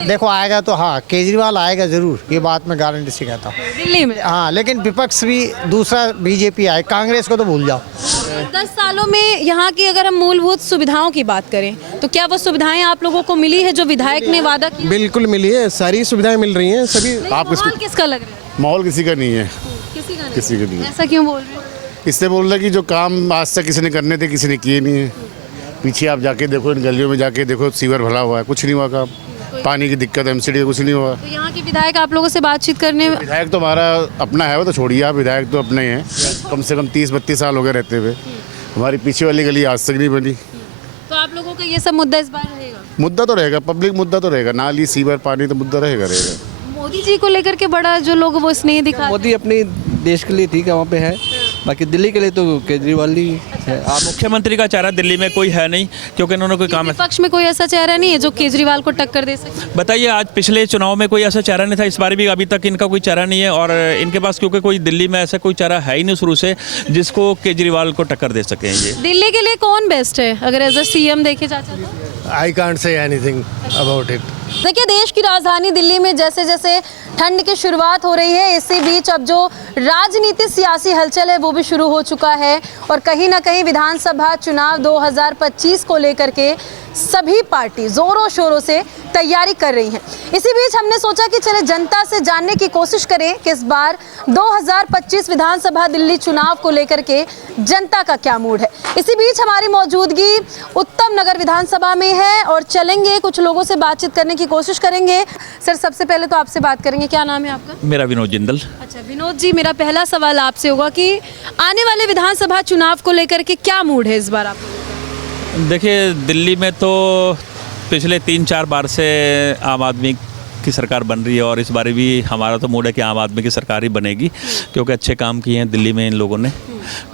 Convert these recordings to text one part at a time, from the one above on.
देखो आएगा तो हाँ, केजरीवाल आएगा जरूर, ये बात मैं गारंटी से कहता हूँ। दिल्ली में हाँ, लेकिन विपक्ष भी दूसरा बीजेपी आए, कांग्रेस को तो भूल जाओ। 10 सालों में यहाँ की अगर हम मूलभूत सुविधाओं की बात करें तो क्या वो सुविधाएं आप लोगों को मिली है जो विधायक ने वादा किया? बिल्कुल मिली है, सारी सुविधाएं मिल रही हैं सभी। माहौल किसका लग रहा है? माहौल किसी का नहीं है, किसी का नहीं? किसी का नहीं है। ऐसा क्यों बोल रहे हैं? इससे बोल रहे कि जो काम आज तक किसी ने करने थे किसी ने किए नहीं है। पीछे आप जाके देखो, इन गलियों में जाके देखो, सीवर भरा हुआ है, कुछ नहीं हुआ काम। पानी की दिक्कत है, एमसीडी कुछ नहीं हुआ। तो यहाँ के विधायक आप लोगों से बातचीत करने में विधायक तो हमारा अपना है, वो तो छोड़िए आप, विधायक तो अपने ही हैं। कम से कम 30-32 साल हो गए रहते हुए। हमारी पीछे वाली गली आज तक नहीं बनी। तो आप लोगों का ये सब मुद्दा इस बार रहेगा? मुद्दा तो रहेगा, पब्लिक मुद्दा तो रहेगा, नाली सीवर पानी तो मुद्दा रहेगा। मोदी जी को लेकर के बड़ा जो लोग वो स्नेह दिखा मोदी अपनी देश के लिए ठीक है, वहाँ पे है, बाकी दिल्ली के लिए तो केजरीवाल ही है। आप मुख्यमंत्री का चेहरा दिल्ली में कोई है नहीं, क्योंकि इन्होंने कोई काम विपक्ष में कोई ऐसा चेहरा नहीं है जो केजरीवाल को टक्कर दे सके? बताइए, आज पिछले चुनाव में कोई ऐसा चेहरा नहीं था, इस बार भी अभी तक इनका कोई चेहरा नहीं है। और इनके पास क्योंकि कोई दिल्ली में ऐसा कोई चेहरा है ही नहीं शुरू से जिसको केजरीवाल को टक्कर दे सके। ये दिल्ली के लिए कौन बेस्ट है अगर एज अ सीएम देखे जाता तो? I can't say anything about it. देखिए, देश की राजधानी दिल्ली में जैसे जैसे ठंड की शुरुआत हो रही है, इसी बीच अब जो राजनीति सियासी हलचल है वो भी शुरू हो चुका है। और कहीं ना कहीं विधानसभा चुनाव 2025 को लेकर के सभी पार्टी जोरों शोरों से तैयारी कर रही हैं। इसी बीच हमने सोचा कि चले जनता से जानने की कोशिश करें कि इस बार 2025 विधानसभा दिल्ली चुनाव को लेकर के जनता का क्या मूड है। इसी बीच हमारी मौजूदगी उत्तम नगर विधानसभा में है और चलेंगे, कुछ लोगों से बातचीत करने की कोशिश करेंगे। सर, सबसे पहले तो आपसे बात करेंगे, क्या नाम है आपका? मेरा विनोद जिंदल। अच्छा विनोद जी, मेरा पहला सवाल आपसे होगा कि आने वाले विधानसभा चुनाव को लेकर के क्या मूड है इस बार आप लोगों का? देखिए, दिल्ली में तो पिछले 3-4 बार से आम आदमी की सरकार बन रही है और इस बार भी हमारा तो मूड है कि आम आदमी की सरकार ही बनेगी, क्योंकि अच्छे काम किए हैं दिल्ली में इन लोगों ने।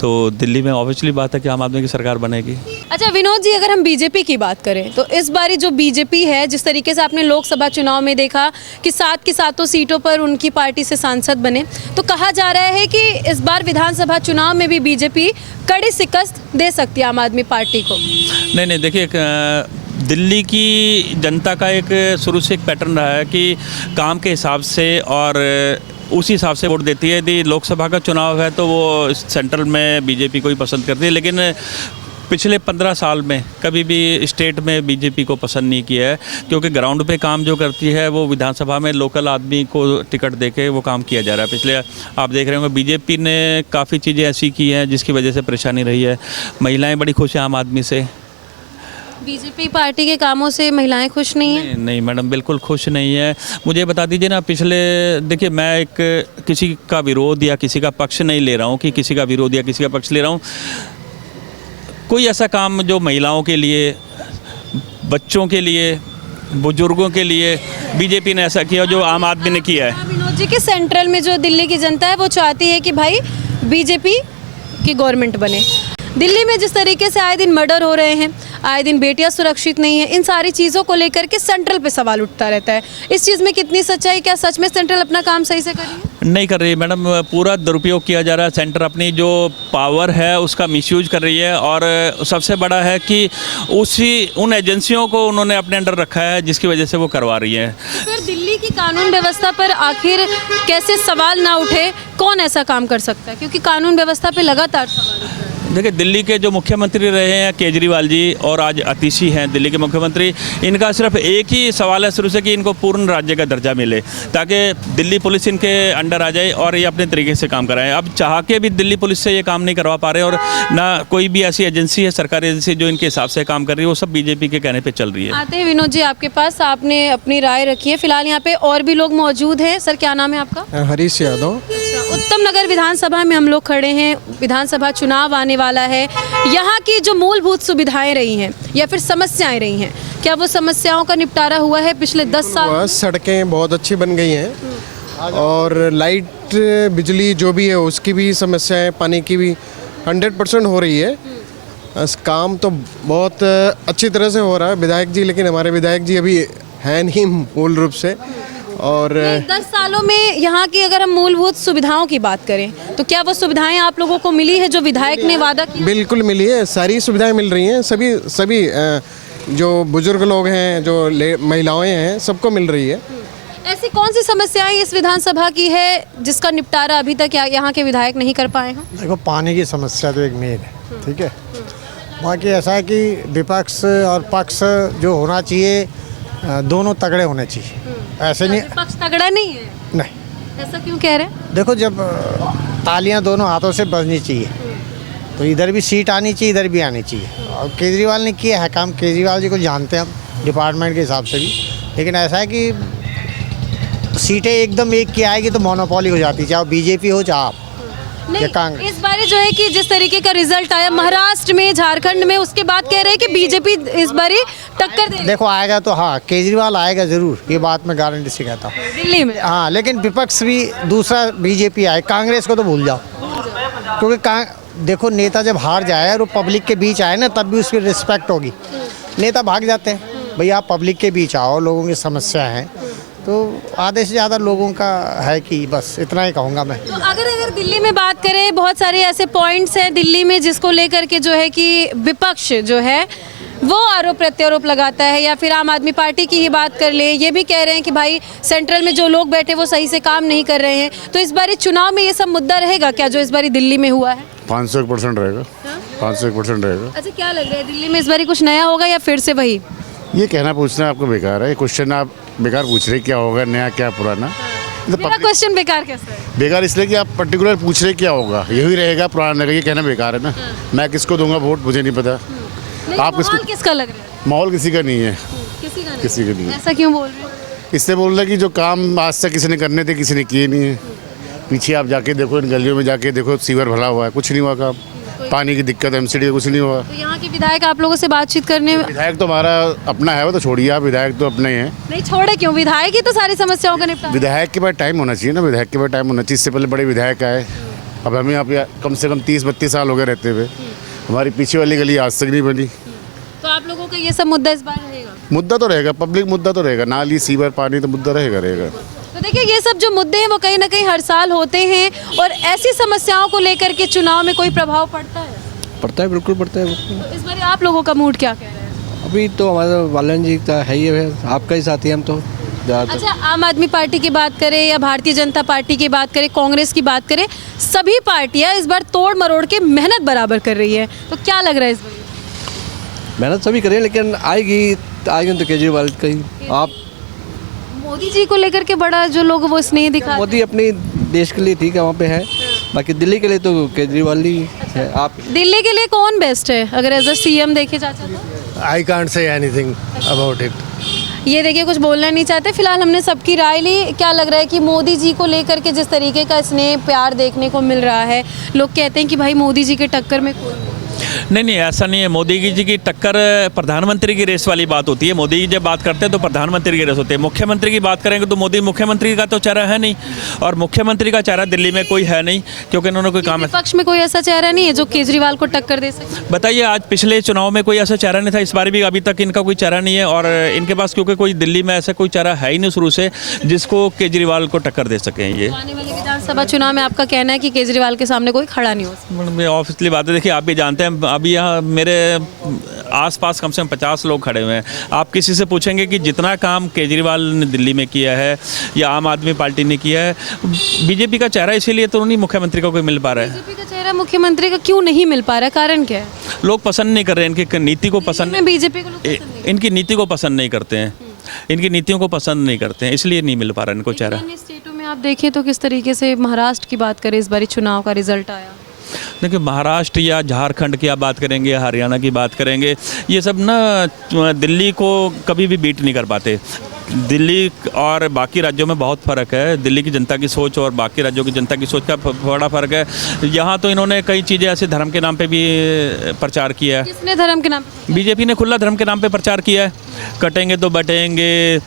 तो दिल्ली में ऑब्वियसली बात है कि आम आदमी की सरकार बनेगी। अच्छा विनोद जी, अगर हम बीजेपी की बात करें तो इस बारी जो बीजेपी है, जिस तरीके से आपने लोकसभा चुनाव में देखा कि 7 की 7 सीटों पर उनकी पार्टी से सांसद बने, तो कहा जा रहा है कि इस बार विधानसभा चुनाव में भी बीजेपी कड़ी शिकस्त दे सकती है आम आदमी पार्टी को। नहीं, देखिए, दिल्ली की जनता का एक शुरू से एक पैटर्न रहा है कि काम के हिसाब से और उसी हिसाब से वोट देती है। यदि लोकसभा का चुनाव है तो वो सेंट्रल में बीजेपी को ही पसंद करती है, लेकिन पिछले 15 साल में कभी भी स्टेट में बीजेपी को पसंद नहीं किया है, क्योंकि ग्राउंड पे काम जो करती है वो विधानसभा में लोकल आदमी को टिकट देके वो काम किया जा रहा है। पिछले आप देख रहे होंगे बीजेपी ने काफ़ी चीज़ें ऐसी की हैं जिसकी वजह से परेशानी रही है। महिलाएँ बड़ी खुश हैं आम आदमी से। बीजेपी पार्टी के कामों से महिलाएं खुश नहीं हैं? नहीं मैडम, बिल्कुल खुश नहीं है। मुझे बता दीजिए ना, पिछले देखिए, मैं एक किसी का विरोध या किसी का पक्ष नहीं ले रहा हूँ कि किसी का विरोध या किसी का पक्ष ले रहा हूँ। कोई ऐसा काम जो महिलाओं के लिए, बच्चों के लिए, बुजुर्गों के लिए बीजेपी ने ऐसा किया जो आम आदमी ने किया है। विनोद जी, कि सेंट्रल में जो दिल्ली की जनता है वो चाहती है कि भाई बीजेपी की गवर्नमेंट बने। दिल्ली में जिस तरीके से आए दिन मर्डर हो रहे हैं, आए दिन बेटियां सुरक्षित नहीं है, इन सारी चीज़ों को लेकर के सेंट्रल पे सवाल उठता रहता है। इस चीज़ में कितनी सच्चाई, क्या सच में सेंट्रल अपना काम सही से कर रही है? नहीं कर रही है मैडम, पूरा दुरुपयोग किया जा रहा है। सेंटर अपनी जो पावर है उसका मिसयूज कर रही है और सबसे बड़ा है कि उन एजेंसियों को उन्होंने अपने अंडर रखा है जिसकी वजह से वो करवा रही है। फिर दिल्ली की कानून व्यवस्था पर आखिर कैसे सवाल ना उठे? कौन ऐसा काम कर सकता है, क्योंकि कानून व्यवस्था पे लगातार सवाल उठ रहे हैं। देखिए, दिल्ली के जो मुख्यमंत्री रहे हैं केजरीवाल जी और आज अतिशी हैं दिल्ली के मुख्यमंत्री, इनका सिर्फ एक ही सवाल है शुरू से कि इनको पूर्ण राज्य का दर्जा मिले ताकि दिल्ली पुलिस इनके अंडर आ जाए और ये अपने तरीके से काम कराएं। अब चाह के भी दिल्ली पुलिस से ये काम नहीं करवा पा रहे और ना कोई भी ऐसी एजेंसी है, सरकारी एजेंसी जो इनके हिसाब से काम कर रही है, वो सब बीजेपी के कहने पर चल रही है। आते हैं विनोद जी आपके पास, आपने अपनी राय रखी है। फिलहाल यहाँ पे और भी लोग मौजूद हैं। सर, क्या नाम है आपका? हरीश यादव। उत्तम नगर विधानसभा में हम लोग खड़े हैं। विधानसभा चुनाव आने वाला है। यहाँ की जो मूलभूत सुविधाएं रही हैं या फिर समस्याएं रही हैं, क्या वो समस्याओं का निपटारा हुआ है पिछले 10 साल? सड़कें बहुत अच्छी बन गई हैं और लाइट बिजली जो भी है उसकी भी समस्याएं, पानी की भी 100% हो रही है। काम तो बहुत अच्छी तरह से हो रहा है विधायक जी, लेकिन हमारे विधायक जी अभी हैं नहीं मूल रूप से। और 10 सालों में यहाँ की अगर हम मूलभूत सुविधाओं की बात करें तो क्या वो सुविधाएं आप लोगों को मिली है जो विधायक ने वादा किया? बिल्कुल मिली है, सारी सुविधाएं मिल रही हैं। सभी जो बुजुर्ग लोग हैं, जो महिलाएं हैं, सबको मिल रही है। ऐसी कौन सी समस्याएं इस विधानसभा की है जिसका निपटारा अभी तक यहाँ के विधायक नहीं कर पाए हैं? देखो, पानी की समस्या तो एक मेन है, ठीक है। बाकी ऐसा है कि विपक्ष और पक्ष जो होना चाहिए, दोनों तगड़े होने चाहिए। ऐसे नहीं, पक्ष तगड़ा नहीं है? नहीं। ऐसा क्यों कह रहे हैं? देखो, जब तालियां दोनों हाथों से बजनी चाहिए तो इधर भी सीट आनी चाहिए, इधर भी आनी चाहिए। और केजरीवाल ने किया है काम, केजरीवाल जी को जानते हैं हम डिपार्टमेंट के हिसाब से भी। लेकिन ऐसा है कि सीटें एकदम एक की आएगी तो मोनोपोली हो जाती है, चाहे बीजेपी हो चाहे आप या कांग्रेस। इस बार जो है कि जिस तरीके का रिजल्ट आया महाराष्ट्र में, झारखंड में, उसके बाद कह रहे हैं कि बीजेपी इस बारी टक्कर दे। देखो, आएगा तो हाँ, केजरीवाल आएगा ज़रूर, ये बात मैं गारंटी से कहता हूँ दिल्ली में। हाँ, लेकिन विपक्ष भी दूसरा बीजेपी आए, कांग्रेस को तो भूल जाओ। क्योंकि देखो, नेता जब हार जाए और वो पब्लिक के बीच आए ना, तब भी उसकी रिस्पेक्ट होगी। नेता भाग जाते हैं, भैया आप पब्लिक के बीच आओ, लोगों की समस्या है, तो आधे से ज़्यादा लोगों का है कि बस इतना ही कहूँगा मैं। तो अगर दिल्ली में बात करें, बहुत सारे ऐसे पॉइंट्स हैं दिल्ली में जिसको लेकर के जो है कि विपक्ष जो है वो आरोप प्रत्यारोप लगाता है, या फिर आम आदमी पार्टी की ही बात कर लें, ये भी कह रहे हैं कि भाई सेंट्रल में जो लोग बैठे वो सही से काम नहीं कर रहे हैं। तो इस बारी चुनाव में ये सब मुद्दा रहेगा क्या जो इस बारी दिल्ली में हुआ है? 501% रहेगा। 501% रहेगा। अच्छा, क्या लग रहा है दिल्ली में इस बारी कुछ नया होगा या फिर से वही? ये कहना पूछना आपको बेकार है, ये क्वेश्चन आप बेकार पूछ रहे, क्या होगा नया क्या पुराना। तो मेरा क्वेश्चन बेकार कैसे है? बेकार इसलिए कि आप पर्टिकुलर पूछ रहे क्या होगा, यही रहेगा पुराना रहेगा, ये कहना बेकार है ना। मैं किसको दूंगा वोट मुझे नहीं पता। आप किसका लग रहा है? माहौल किसी का नहीं है, किसी का नहीं है। ऐसा क्यों बोल रहे हैं? इससे बोल रहे कि जो काम आज तक किसी ने करने थे किसी ने किए नहीं है। पीछे आप जाके देखो, इन गलियों में जाके देखो, सीवर भला हुआ है, कुछ नहीं हुआ काम। पानी की दिक्कत एमसीडी कुछ नहीं हुआ। तो यहाँ के विधायक आप लोगों से बातचीत करने में? विधायक तो हमारा अपना है, वो तो छोड़िए आप, विधायक तो अपने ही हैं। नहीं छोड़े क्यों? विधायक ही तो सारी समस्याओं का निपटारा। विधायक के पास टाइम होना चाहिए ना, विधायक के पास टाइम होना चाहिए। इससे पहले बड़े विधायक आए, अब हमें यहाँ पे कम से कम 30-32 साल हो गए रहते हुए, हमारी पीछे वाली गली आज तक नहीं बनी। तो आप लोगों का ये सब मुद्दा इस बार रहेगा? मुद्दा तो रहेगा, पब्लिक मुद्दा तो रहेगा, नाली सीवर पानी तो मुद्दा रहेगा। तो देखिए, ये सब जो मुद्दे हैं वो कहीं ना कहीं हर साल होते हैं, और ऐसी समस्याओं को लेकर के चुनाव में कोई प्रभाव पड़ता है? पड़ता है, बिल्कुल पड़ता है। तो इस बार आप लोगों का मूड क्या कह रहा है? अभी तो हमारा बालन जी का है ही है, आपका ही साथी हम तो ज़्यादातर। अच्छा, आम आदमी पार्टी की बात करें या भारतीय जनता पार्टी की बात करें, कांग्रेस की बात करें, सभी पार्टियां इस बार तोड़ मरोड़ के मेहनत बराबर कर रही है। तो क्या लग रहा है इस बार? मेहनत सभी करें, लेकिन आएगी तो केजरीवाल का ही। आप मोदी जी को लेकर के बड़ा जो लोग वो स्नेह दिखा। मोदी अपने देश के लिए ठीक है, वहाँ पे है, बाकी दिल्ली के लिए तो केजरीवाल ही है। आप दिल्ली के लिए कौन बेस्ट है अगर एज अ सीएम देखे चाचा तो? I can't say anything about it. ये देखिए, कुछ बोलना नहीं चाहते। फिलहाल हमने सबकी राय ली। क्या लग रहा है कि मोदी जी को लेकर के जिस तरीके का स्नेह प्यार देखने को मिल रहा है, लोग कहते हैं कि भाई मोदी जी के टक्कर में कोई नहीं, ऐसा नहीं है। मोदी जी की टक्कर प्रधानमंत्री की रेस वाली बात होती है। मोदी जी जब बात करते हैं तो प्रधानमंत्री की रेस होती है। मुख्यमंत्री की बात करेंगे तो मोदी मुख्यमंत्री का तो चेहरा है नहीं, और मुख्यमंत्री का चेहरा दिल्ली में कोई है नहीं, क्योंकि इन्होंने कोई काम। विपक्ष में कोई ऐसा चेहरा नहीं है जो केजरीवाल को टक्कर दे सके? बताइए, आज पिछले चुनाव में कोई ऐसा चेहरा नहीं था, इस बार भी अभी तक इनका कोई चेहरा नहीं है, और इनके पास क्योंकि कोई दिल्ली में ऐसा कोई चेहरा है ही नहीं शुरू से जिसको केजरीवाल को टक्कर दे सकें। ये आने वाले विधानसभा चुनाव में आपका कहना है कि केजरीवाल के सामने कोई खड़ा नहीं हो सकता? ऑब्वियसली बात है। देखिए, आप भी जानते हैं, अभी यहाँ मेरे आसपास कम से कम 50 लोग खड़े हुए हैं। आप किसी से पूछेंगे कि जितना काम केजरीवाल ने दिल्ली में किया है या आम आदमी पार्टी ने किया है, बीजेपी का चेहरा इसीलिए तो नहीं मुख्यमंत्री को कोई मिल पा रहा है। बीजेपी का चेहरा मुख्यमंत्री का क्यों नहीं मिल पा रहा है? कारण क्या है? लोग पसंद नहीं कर रहे हैं, इनकी नीति को पसंद, बीजेपी को लोग पसंद नहीं इनकी नीति को पसंद नहीं करते हैं, इनकी नीतियों को पसंद नहीं करते हैं, इसलिए नहीं मिल पा रहा है इनको चेहरा। अन्य स्टेटों में आप देखें तो किस तरीके से, महाराष्ट्र की बात करें, इस बारी चुनाव का रिजल्ट आया। देखिए, महाराष्ट्र या झारखंड की आप बात करेंगे, हरियाणा की बात करेंगे, ये सब ना दिल्ली को कभी भी बीट नहीं कर पाते। दिल्ली और बाकी राज्यों में बहुत फ़र्क है। दिल्ली की जनता की सोच और बाकी राज्यों की जनता की सोच का बड़ा फ़र्क है। यहाँ तो इन्होंने कई चीज़ें ऐसे धर्म के नाम पे भी प्रचार किया है। किसने धर्म के नाम पे? बीजेपी ने खुला धर्म के नाम पे प्रचार किया है। कटेंगे तो बटेंगे,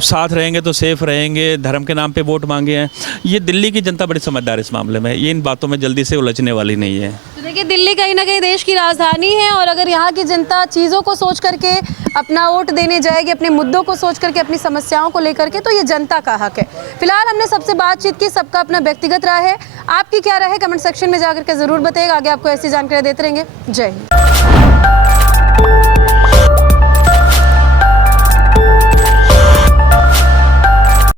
साथ रहेंगे तो सेफ रहेंगे, धर्म के नाम पे वोट मांगे हैं। ये दिल्ली की जनता बड़ी समझदार इस मामले में, ये इन बातों में जल्दी से उलझने वाली नहीं है। तो देखिए, दिल्ली कहीं ना कहीं देश की राजधानी है, और अगर यहाँ की जनता चीज़ों को सोच करके अपना वोट देने जाएगी, अपने मुद्दों को सोच करके, अपनी समस्याओं को लेकर के, तो ये जनता का हक है। फिलहाल हमने सबसे बातचीत की, सबका अपना व्यक्तिगत राय है। आपकी क्या राय है कमेंट सेक्शन में जाकर के ज़रूर बताइएगा। आगे आपको ऐसी जानकारी देते रहेंगे। जय हिंद।